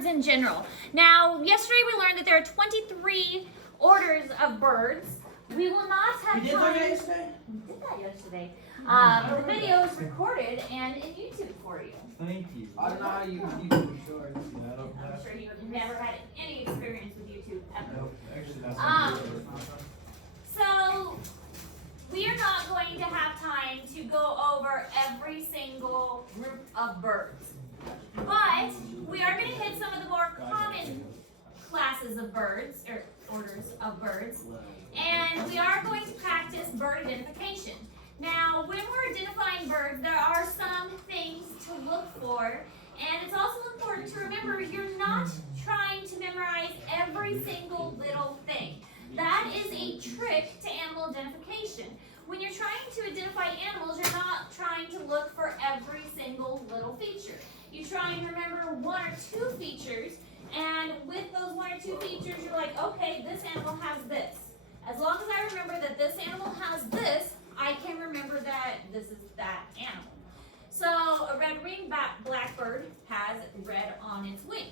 birds in general. Now, yesterday we learned that there are 23 orders of birds. We will not have We did time. that yesterday? We did that yesterday. The video is recorded and in YouTube for you. Thank you. I don't know how you use YouTube shorts. I'm sure you've never had any experience with YouTube ever. No, actually, that's So, we are not going to have time to go over every single group of birds. But we are going to hit some of the more common classes of birds, or orders of birds. And we are going to practice bird identification. Now, when we're identifying birds, there are some things to look for. And it's also important to remember you're not trying to memorize every single little thing. That is a trick to animal identification. When you're trying to identify animals, you're not trying to look for every single little feature. You try and remember one or two features, and with those one or two features, you're like, okay, this animal has this. As long as I remember that this animal has this, I can remember that this is that animal. So a red-winged blackbird has red on its wing.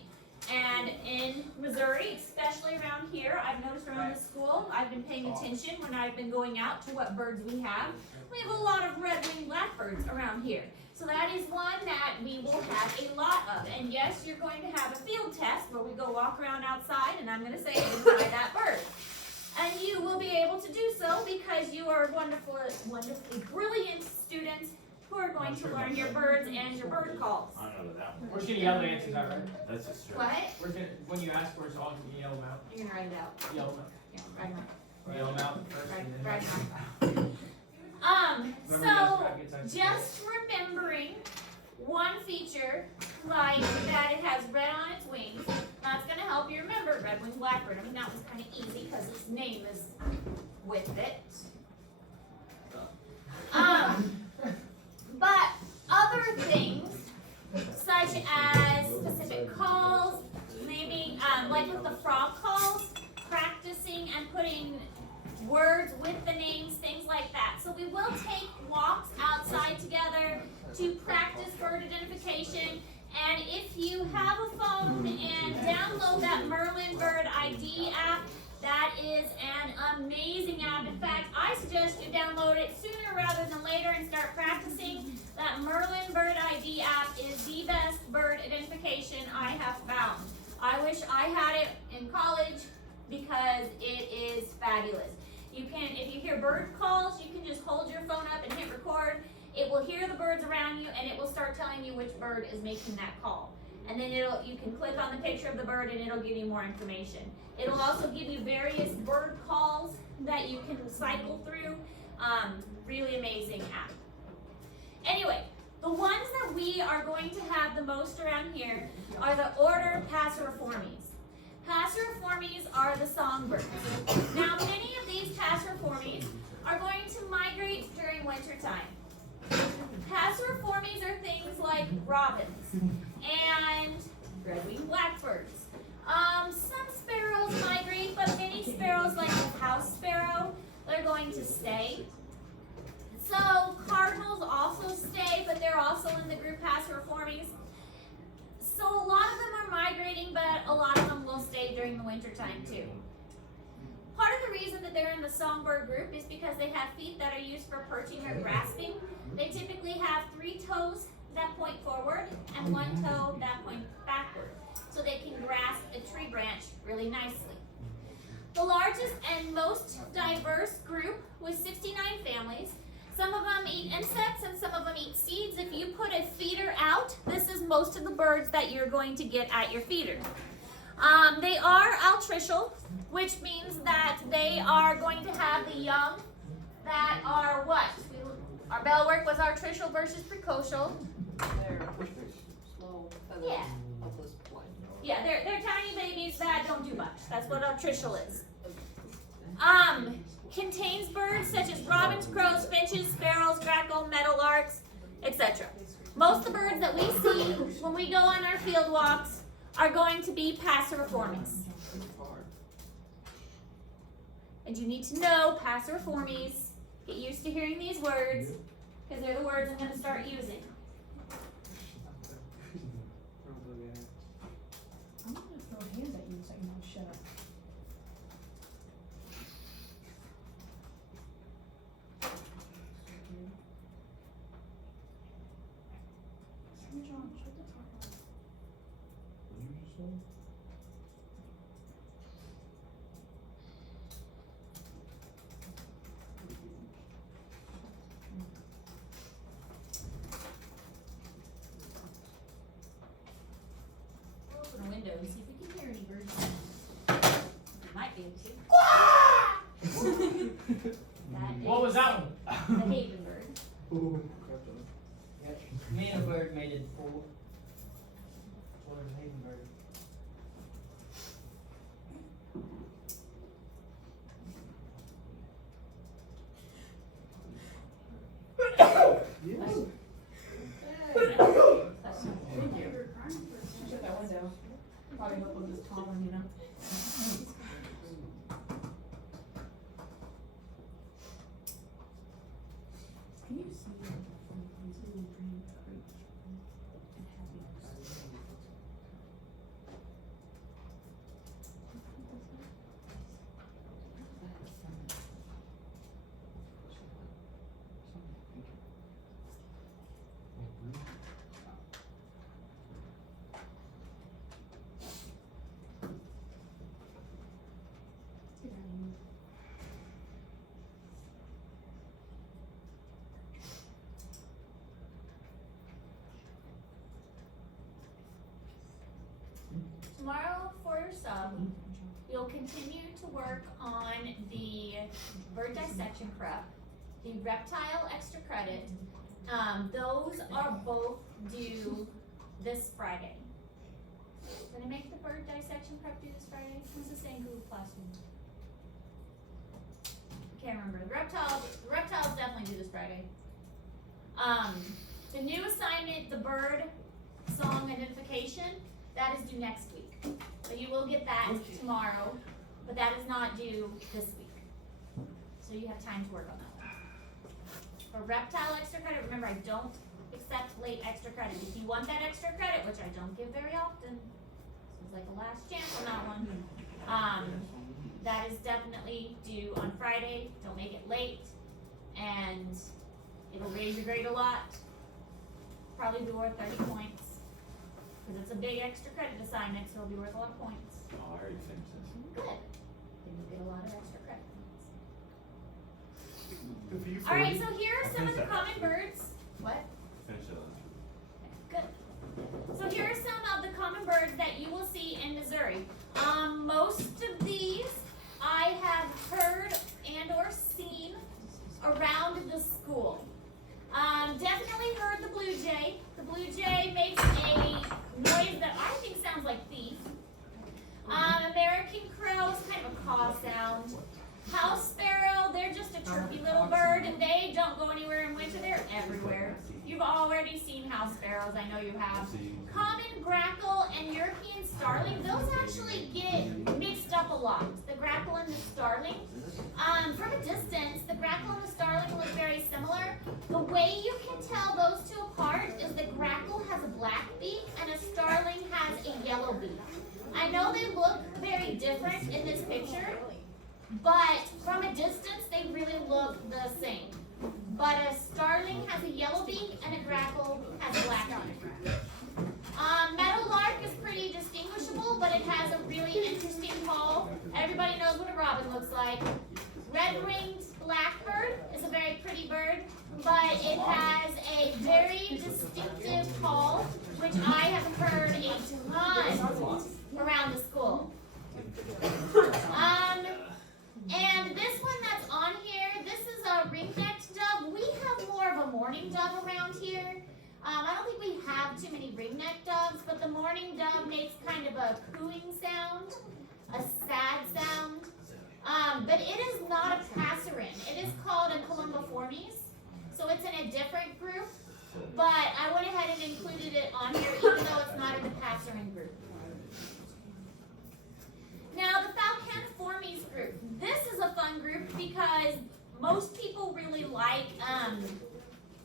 And in Missouri, especially around here, I've noticed around the school, I've been paying attention when I've been going out to what birds we have. We have a lot of red-winged blackbirds around here. So that is one that we will have a lot of. And yes, you're going to have a field test where we go walk around outside and I'm going to say, identify that bird. And you will be able to do so because you are wonderfully brilliant students who are going to learn your birds and your bird calls. I know that one. We're just gonna yell the answers out, right? That's just true. What? We're gonna, when you ask for a song, you yell them out. You're going to write it out. Yell them out. Yeah, write it out. Yell them out first. Right, and then- right Remember, you guys so gotta get time to just remembering one feature, like that it has red on its wings, that's going to help you remember red-winged blackbird. I mean, that was kind of easy because its name is with it. But other things, such as specific calls, maybe like with the frog calls, practicing and putting words with the names, things like that. So we will take walks outside together to practice bird identification. And if you have a phone and download that Merlin Bird ID app, that is an amazing app. In fact, I suggest you download it sooner rather than later and start practicing. That Merlin Bird ID app is the best bird identification I have found. I wish I had it in college because it is fabulous. You can, if you hear bird calls, you can just hold your phone up and hit record. It will hear the birds around you and it will start telling you which bird is making that call. And then you can click on the picture of the bird and it'll give you more information. It'll also give you various bird calls that you can cycle through. Really amazing app. Anyway, the ones that we are going to have the most around here are the order Passeriformes. Passeriformes are the songbirds. Now, many of these Passeriformes are going to migrate during winter time. Passeriformes are things like robins and red-winged blackbirds. Some sparrows migrate, but many sparrows, like the house sparrow, they're going to stay. So cardinals also stay, but they're also in the group Passeriformes. So a lot of them are migrating, but a lot of them will stay during the winter time too. Part of the reason that they're in the songbird group is because they have feet that are used for perching or grasping. They typically have 3 toes that point forward and 1 toe that points backward, so they can grasp a tree branch really nicely. The largest and most diverse group with 69 families. Some of them eat insects and some of them eat seeds. If you put a feeder out, this is most of the birds that you're going to get at your feeder. They are altricial, which means that they are going to have the young that are what? Our bellwork was altricial versus precocial. They're small feathers Yeah. of this point. Yeah, they're tiny babies that don't do much. That's what altricial is. Contains birds such as robins, crows, finches, sparrows, grackle, meadowlarks, etc. Most of the birds that we see when we go on our field walks are going to be Passeriformes. And you need to know Passeriformes. Get used to hearing these words because they're the words I'm going to start using. We'll open a window and see if we can hear any birds. We might be able to. That What was that one? the Haven bird. Me and a bird mated four. What is a haven bird? Shut that window. Probably hope with this Tomlin, you know. Can you see these little green creeks and happiness? Tomorrow for your sub, you'll continue to work on the bird dissection prep, the reptile extra credit. Those are both due this Friday. Did I make the bird dissection prep due this Friday? Who's this saying Google Classroom? Can't remember. The reptiles definitely due this Friday. The new assignment, the bird song identification, that is due next week. So you will get that tomorrow, but that is not due this week. So you have time to work on that one. For reptile extra credit, remember I don't accept late extra credit. If you want that extra credit, which I don't give very often, this is like a last chance on that one. That is definitely due on Friday. Don't make it late, and it'll raise your grade a lot. Probably be worth 30 points. Because it's a big extra credit assignment, so it'll be worth a lot of points. Oh, I already finished this. Good. Then you'll get a lot of extra credit points. Good for you, Alright, 40. so here are some of the common birds. What? Finish it. Good. So here are some of the common birds that you will see in Missouri. Most of these I have heard and or seen around the school. Definitely heard the blue jay. The blue jay makes a noise that I think sounds like thief. American crow is kind of a caw sound. House sparrow, they're just a chirpy little bird and they don't go anywhere in winter, they're everywhere. You've already seen house sparrows, I know you have. Common grackle and European starling, those actually get mixed up a lot. The grackle and the starling. From a distance, the grackle and the starling look very similar. The way you can tell those two apart is the grackle has a black beak and a starling has a yellow beak. I know they look very different in this picture, but from a distance, they really look the same. But a starling has a yellow beak and a grackle has a black beak. Meadowlark is pretty distinguishable, but it has a really interesting call. Everybody knows what a robin looks like. Red-winged blackbird is a very pretty bird, but it has a very distinctive call, which I have heard a ton around the school. And this one that's on here, this is a ring-necked dove. We have more of a mourning dove around here. I don't think we have too many ring-necked doves, but the mourning dove makes kind of a cooing sound, a sad sound. But it is not a passerine. It is called a columbiformes, so it's in a different group. But I went ahead and included it on here, even though it's not in the passerine group. Now, the falconiformes group. This is a fun group because most people really like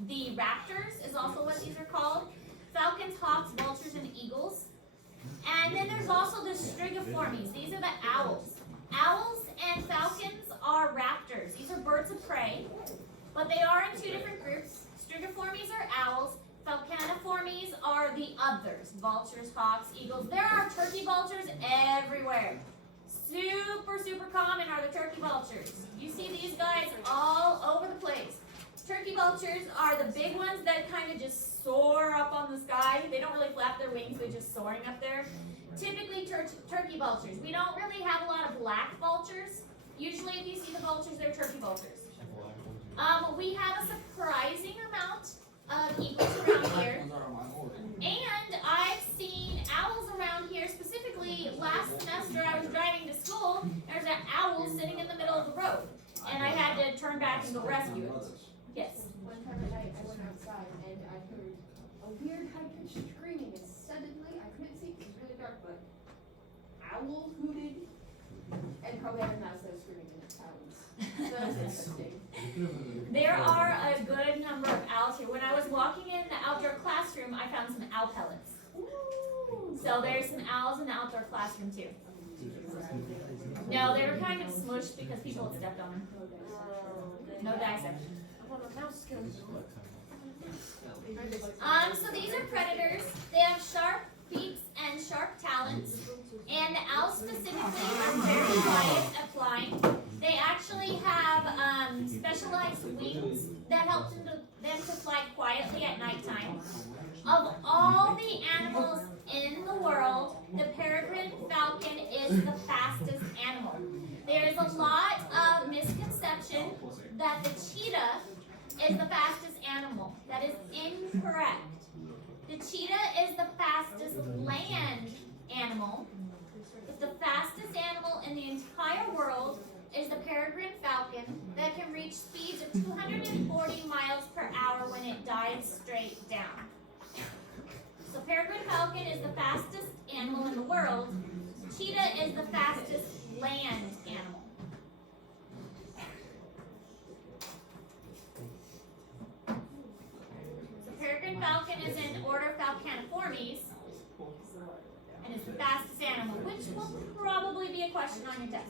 the raptors, is also what these are called. Falcons, hawks, vultures, and eagles. And then there's also the strigiformes. These are the owls. Owls and falcons are raptors. These are birds of prey, but they are in two different groups. Strigiformes are owls. Falconiformes are the others. Vultures, hawks, eagles. There are turkey vultures everywhere. Super, super common are the turkey vultures. You see these guys all over the place. Turkey vultures are the big ones that kind of just soar up on the sky. They don't really flap their wings, they're just soaring up there. Typically turkey vultures. We don't really have a lot of black vultures. Usually if you see the vultures, they're turkey vultures. We have a surprising amount of eagles around here. And I've seen owls around here. Specifically, last semester I was driving to school. There's an owl sitting in the middle of the road. And I had to turn back and go rescue it. Yes? One time at night, I went outside and I heard a weird high-pitched screaming, and suddenly, I couldn't see, it was really dark, but owl hooted, and probably had a mouse that was screaming in its talons. So that was interesting. There are a good number of owls here. When I was walking in the outdoor classroom, I found some owl pellets. So there's some owls in the outdoor classroom too. No, they were kind of smushed because people had stepped on them. No dissection. So these are predators. They have sharp beaks and sharp talons. And the owls specifically are very quiet at flying. They actually have specialized wings that help them to fly quietly at nighttime. Of all the animals in the world, the peregrine falcon is the fastest animal. There is a lot of misconception that the cheetah is the fastest animal. That is incorrect. The cheetah is the fastest land animal. The fastest animal in the entire world is the peregrine falcon that can reach speeds of 240 miles per hour when it dives straight down. So peregrine falcon is the fastest animal in the world. Cheetah is the fastest land animal. So peregrine falcon is in order Falconiformes and is the fastest animal, which will probably be a question on your test.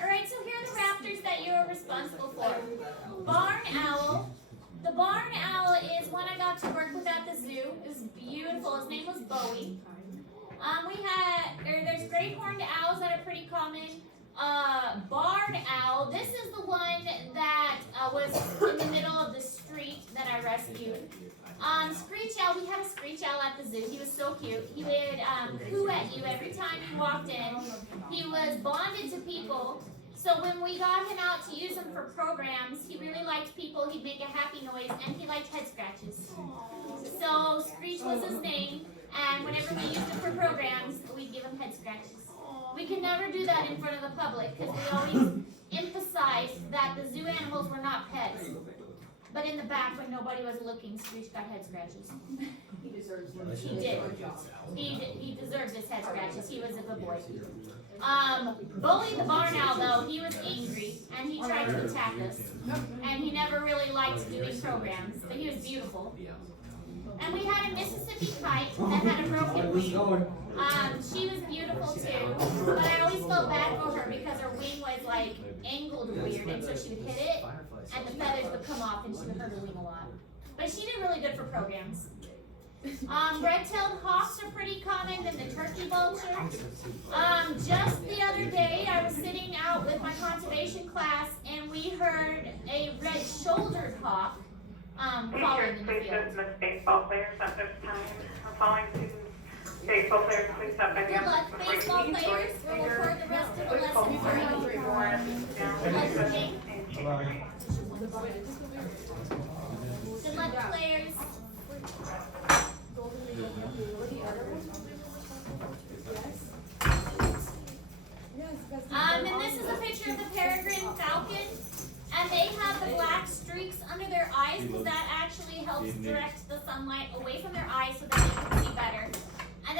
Alright, so here are the raptors that you are responsible for. Barn owl. The barn owl is one I got to work with at the zoo. It was beautiful. His name was Bowie. There's great horned owls that are pretty common. Barn owl, this is the one that was in the middle of the street that I rescued. Screech owl, we had a screech owl at the zoo. He was so cute. He would coo at you every time you walked in. He was bonded to people. So when we got him out to use him for programs, he really liked people. He'd make a happy noise, and he liked head scratches. So Screech was his name, and whenever we used him for programs, we'd give him head scratches. We could never do that in front of the public because we always emphasized that the zoo animals were not pets. But in the back, when nobody was looking, Screech got head scratches. He deserves them. He did. He deserved his head scratches. He was a good boy. Bowie the barn owl, though, he was angry, and he tried to attack us. And he never really liked doing programs, but he was beautiful. And we had a Mississippi kite that had a broken wing. She was beautiful too, but I always felt bad for her because her wing was like angled weird, and so she would hit it, and the feathers would come off, and she would hurt her wing a lot. But she did really good for programs. Red-tailed hawks are pretty common than the turkey vulture. Just the other day, I was sitting out with my conservation class, and we heard a red-shouldered hawk calling in the field. Miss baseball players at this time. I'm calling to baseball players, please step back in. Good luck, baseball players. We'll record the rest of the lesson for you. Good luck, players.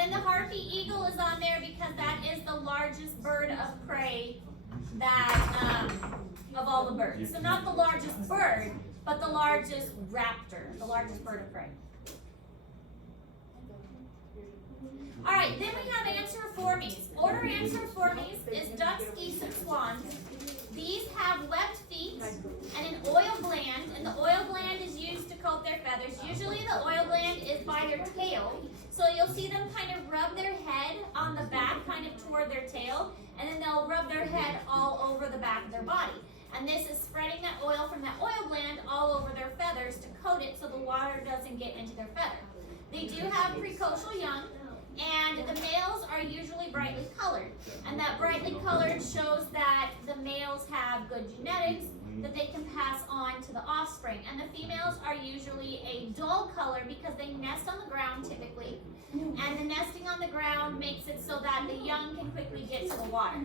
then the harpy eagle is on there because that is the largest bird of prey that, of all the birds. So not the largest bird, but the largest raptor, the largest bird of prey. Alright, then we have anseriformes. Order anseriformes is ducks, geese, and swans. These have webbed feet and an oil gland, and the oil gland is used to coat their feathers. Usually the oil gland is by their tail, so you'll see them kind of rub their head on the back, kind of toward their tail, and then they'll rub their head all over the back of their body. And this is spreading that oil from that oil gland all over their feathers to coat it so the water doesn't get into their feather. They do have precocial young, and the males are usually brightly colored. And that brightly colored shows that the males have good genetics that they can pass on to the offspring. And the females are usually a dull color because they nest on the ground typically. And the nesting on the ground makes it so that the young can quickly get to the water.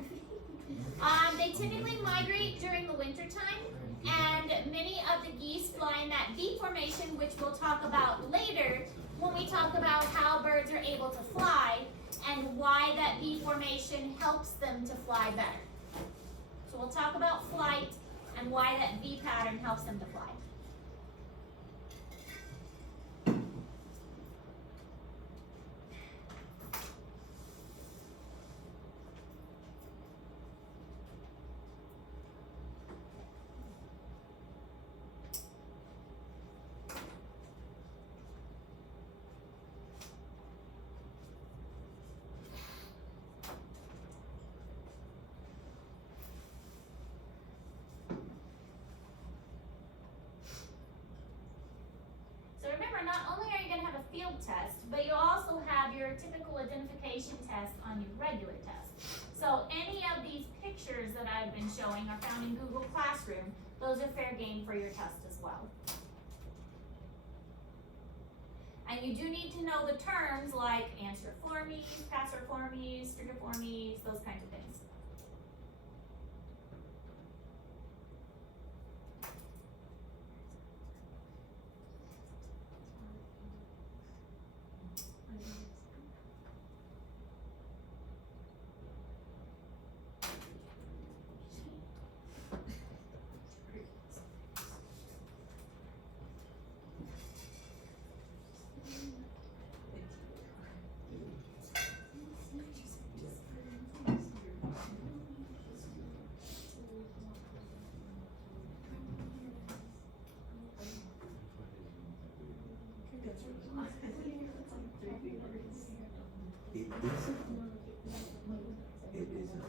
They typically migrate during the winter time, and many of the geese fly in that V formation, which we'll talk about later when we talk about how birds are able to fly and why that V formation helps them to fly better. So we'll talk about flight and why that V pattern helps them to fly. Not only are you going to have a field test, but you'll also have your typical identification test on your regular test. So any of these pictures that I've been showing are found in Google Classroom. Those are fair game for your test as well. And you do need to know the terms like anseriformes, passeriformes, strigiformes, those kinds of things. It isn't.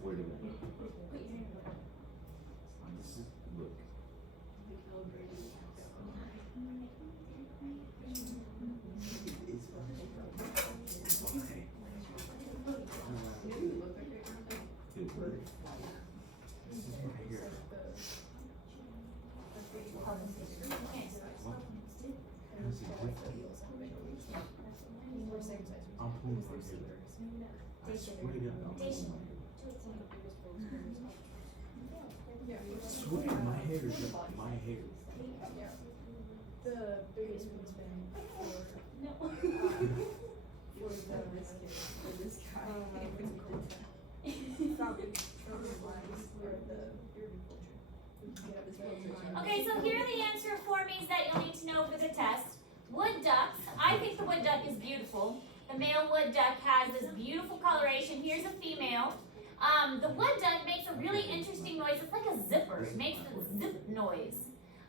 Swear to God. This is, look. I'm pulling for you. I swear to God, I'm pulling for you. I swear, my hair is up. My hair. The biggest one's been for this guy. Okay, so here are the anseriformes that you'll need to know for the test. Wood ducks. I think the wood duck is beautiful. The male wood duck has this beautiful coloration. Here's a female. The wood duck makes a really interesting noise. It's like a zipper. It makes a zip noise.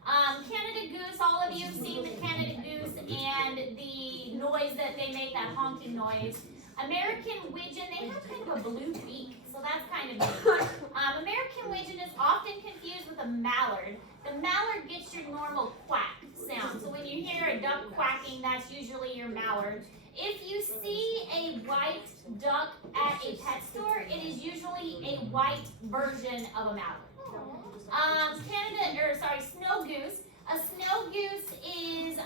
Canada goose, all of you have seen the Canada goose and the noise that they make, that honking noise. American widgeon, they have kind of a blue beak, so that's kind of neat. American widgeon is often confused with a mallard. The mallard gets your normal quack sound. So when you hear a duck quacking, that's usually your mallard. If you see a white duck at a pet store, it is usually a white version of a mallard. Snow goose. A snow goose is,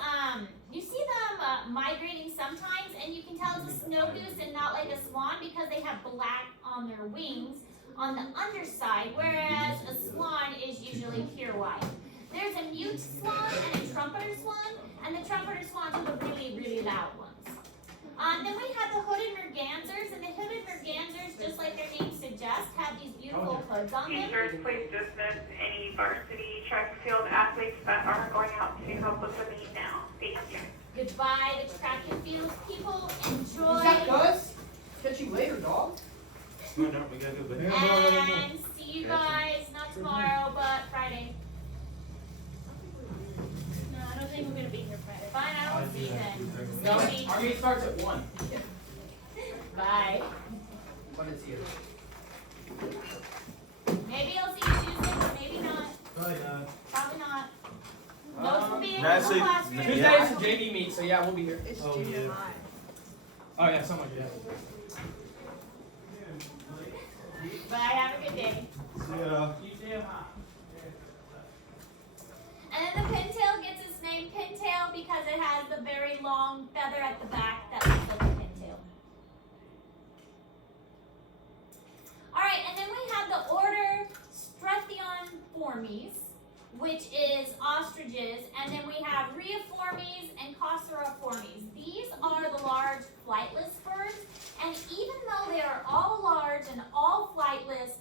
you see them migrating sometimes, and you can tell it's a snow goose and not like a swan because they have black on their wings on the underside, whereas a swan is usually pure white. There's a mute swan and a trumpeter swan, and the trumpeter swans are the really, really loud ones. Then we have the hooded mergansers, and the hooded mergansers, just like their name suggests, have these beautiful hoods on them. Teachers, please dismiss any varsity track and field athletes that are going out to help with the meet now. Thank you. Goodbye, the track and field people. Enjoy. Is that Gus? Catch you later, dog. No, no, we gotta do the. And see you guys, not tomorrow, but Friday. No, I don't think we're gonna be here Friday. Fine, I will see you then. No, Maybe. our meet starts at 1. Bye. But it's here. Maybe I'll see you Tuesday, but maybe not. Bye, Probably not. Those will be in the Nancy, classroom. Tuesday Yeah. is the JV meet, so yeah, we'll be here. It's Oh, junior yeah. high. Oh yeah, something like that. Bye, have a good day. Yeah. And then the pintail gets its name pintail because it has the very long feather at the back that looks like a pintail. Alright, and then we have the order Strethionformes, which is ostriches, and then we have Rheoformes and Cosseriformes. These are the large flightless birds, and even though they are all large and all flightless,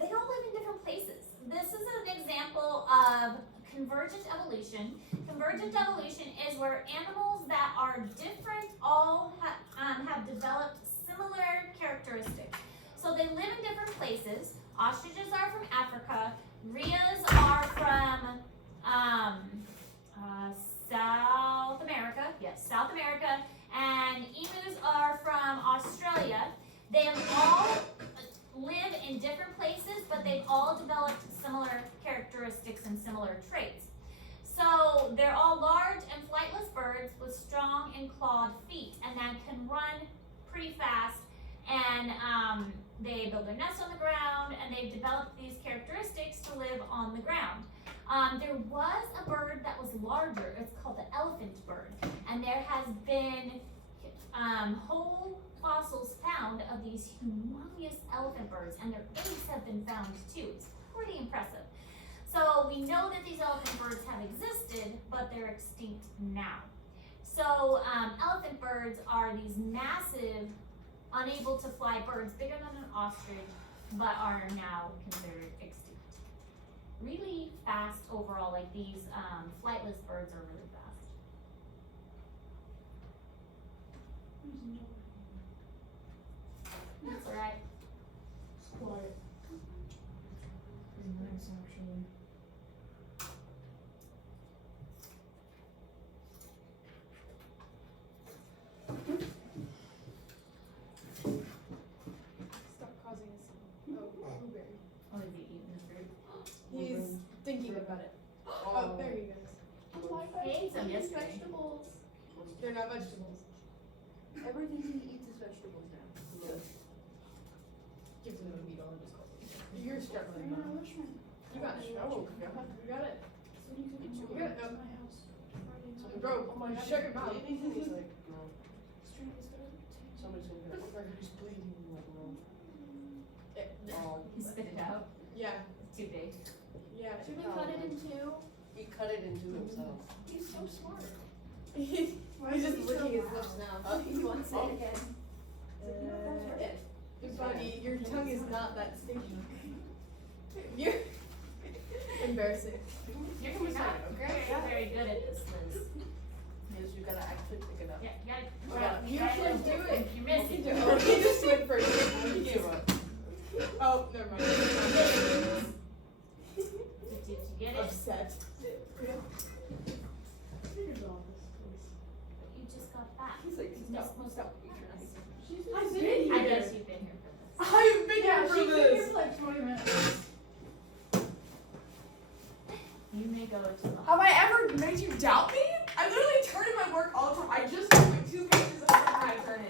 they all live in different places. This is an example of convergent evolution. Convergent evolution is where animals that are different all have developed similar characteristics. So they live in different places. Ostriches are from Africa. Rheas are from South America. Yes, South America. And emus are from Australia. They have all live in different places, but they've all developed similar characteristics and similar traits. So they're all large and flightless birds with strong and clawed feet, and that can run pretty fast. And they build their nests on the ground, and they've developed these characteristics to live on the ground. There was a bird that was larger. It's called the elephant bird, and there has been whole fossils found of these humongous elephant birds, and their eggs have been found too. It's pretty impressive. So we know that these elephant birds have existed, but they're extinct now. So elephant birds are these massive, unable to fly birds, bigger than an ostrich, but are now considered extinct. Really fast overall, like these flightless birds are really fast. That's alright. It's quiet. Pretty nice, actually. Stop causing a scene. Oh, blueberry. Oh, is he eating this fruit? He's thinking about it. Oh, there he goes. He ate some yesterday. Vegetables. They're not vegetables. Everything he eats is vegetables now. Give them a meat all in his cold. You're struggling. I wish my. You got it. Oh, You got it. So you could You do got it it. at my house. Bro, shut your mouth. He's like, no. Stream is gonna take. Somebody's gonna be like, oh, he's bleeding. I'm like, no. Oh. He spit it out. Yeah. It's too big. Yeah. Should we cut it in two? He cut it into himself. He's so smart. He's just licking his lips now. He wants it again. Buddy, your tongue is not that stinky. You're embarrassing. You're not very good at this, Liz. Yes, you gotta actually pick it up. Yeah, You should do it. You're missing. Oh, he just went first. He gave up. Oh, never mind. Did you get it? Upset. You just got back. He's like, You're stop, supposed stop. I've I've been been I here. guess you've been here for this. I've been Yeah, here for she's been here this. for like 20 minutes. You may go to the. Have I ever made you doubt me? I literally turn in my work all the time. I just took like 2 pages of work and I turn in.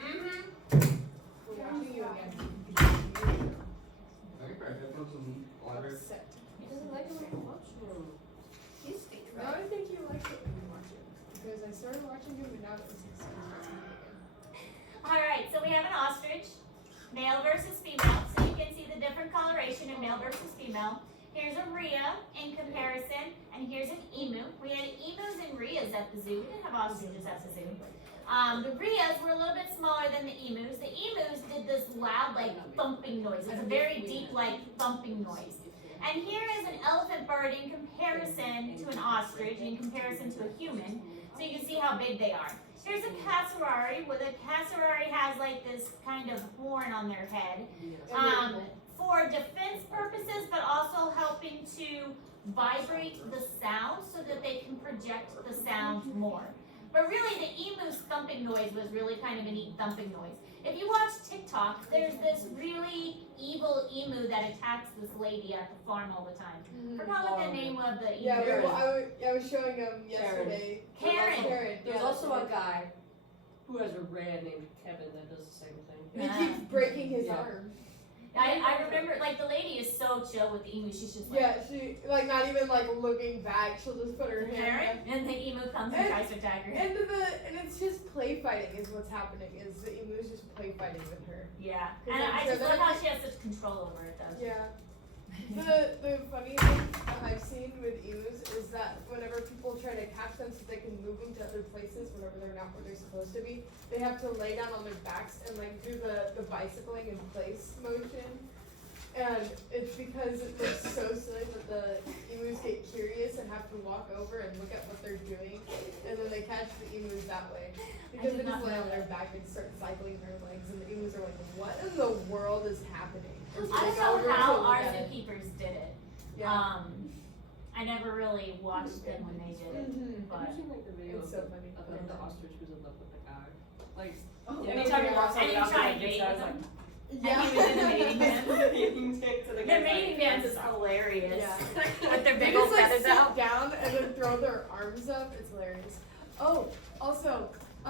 Mm-hmm. We're watching you again. Upset. He doesn't like it when I watch it. He's No, I think you like it when you watch it. Because I started watching him and now that it's watching him again. Alright, so we have an ostrich, male versus female. So you can see the different coloration in male versus female. Here's a rhea in comparison, and here's an emu. We had emus and rheas at the zoo. We didn't have ostriches at the zoo. The rheas were a little bit smaller than the emus. The emus did this loud, like, thumping noise. It's a very deep, like, thumping noise. And here is an elephant bird in comparison to an ostrich, in comparison to a human, so you can see how big they are. Here's a cassowary, where the cassowary has, like, this kind of horn on their head. For defense purposes, but also helping to vibrate the sound so that they can project the sound more. But really, the emu's thumping noise was really kind of a neat thumping noise. If you watch TikTok, there's this really evil emu that attacks this lady at the farm all the time. Forgot what the name of the emu Yeah, is. I was showing him yesterday. Karen. There's yeah, also that's a guy who has a rat named Kevin that does the same thing. right. He keeps breaking his Yeah. arm. I remember, like, the lady is so chill with the emu. She's just like, Yeah, she like not even like looking back. She'll just put her hand. Karen, and the emu comes and tries to attack her. And it's just play fighting is what's happening. Is the emu is just play fighting with her. Yeah, 'Cause and I'm I sure just love that- how she has such control over it, though. Yeah. The funny thing that I've seen with emus is that whenever people try to catch them so they can move them to other places whenever they're not where they're supposed to be, they have to lay down on their backs and like do the bicycling in place motion. And it's because it looks so silly that the emus get curious and have to walk over and look at what they're doing, and then they catch the emus that way. Because did they just not lay know on their back and start cycling their legs, and the emus are like, "What in the world is happening?" And so I they don't go over know to how look our at it. zookeepers did it. Yeah. I never really watched them when they did it, Mhm. but Have you seen like the video It's of so funny. the ostrich who's in love with the guy? Like, Oh, anytime he yeah. walks on And the he ostrich, tried like, mating gets out, them. Yeah. And he was in the mating dance. mating dick to the Their guy's mating like, dance is hilarious. Yeah. With their They big just old like feathers sit out. down and then throw their arms up. It's hilarious. Oh, also,